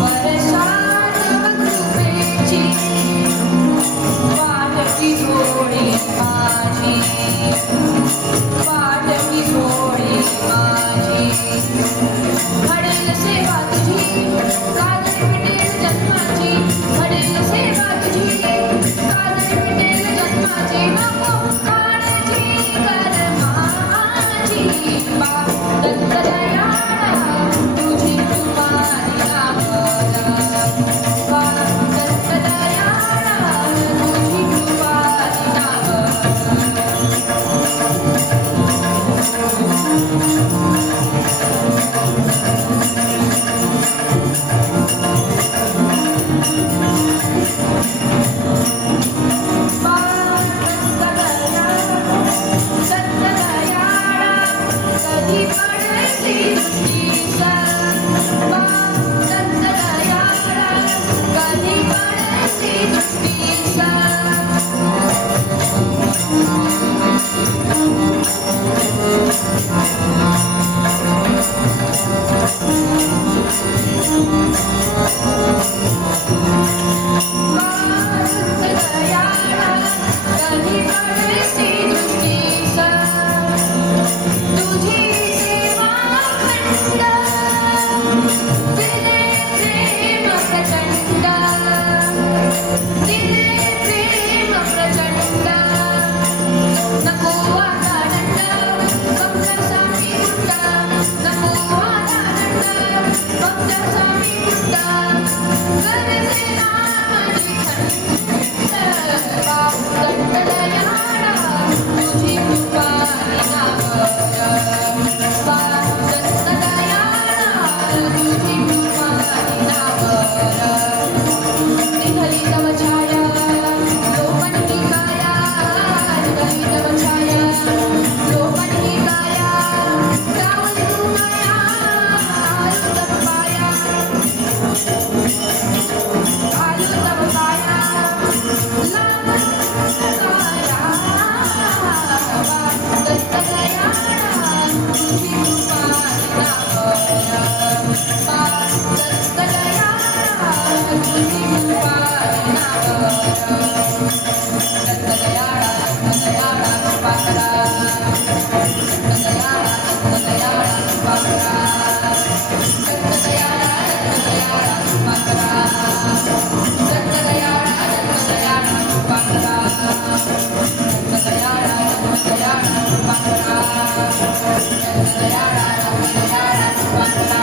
वर्षात कृपेची वाटती झोळी माझी, वाटती झोळी माझी. घडेल सेवा तुझी काजळी मिटेल जन्माची, घडेल सेवा तुझी काजळी मिटेल जन्माची. नको काळजी कर माझी, दत्तदयाळा तुझी कृपा निरामया. दत्तदयाळा तुझी कृपा कधी पडसी दृष्टीचा, दत्तदयाळा कधी पडसी दृष्टीचा. दत्तदयाळा कधी पडसी दृष्टीचा. तुझी सेवा खंड दिले प्रेम प्रचंड, दिले प्रेम प्रचंड. नको आता दंड फक्त स्वामी कुंड, नको आता दंड फक्त स्वामी कुंड. गरजे नामची खंड, दत्तदयाळा तुझी कृपा निरामया. दत्तदयाळा तुझी कृपा निरामया. निघाली तव छाया लोपन ही काया, निघाली तव छाया लोपन ही काया. रावली तू माया आलू तव पाया, आलू तव पाया लागून काया. दत्तदयाळा तुझी कृपा निरामया. दत्तदयाळा तुझी कृपा निरामया. दत्तदयाळा दत्तदयाळा कृपा करा, दत्तदयाळा दत्तदयाळा कृपा करा. दत्तदयाळा दत्तदयाळा कृपा करा, दत्तदयाळा दत्तदयाळा कृपा करा. दत्तदयाळा दत्तदयाळा कृपा करा, दत्तदयाळा दत्तदयाळा कृपा करा.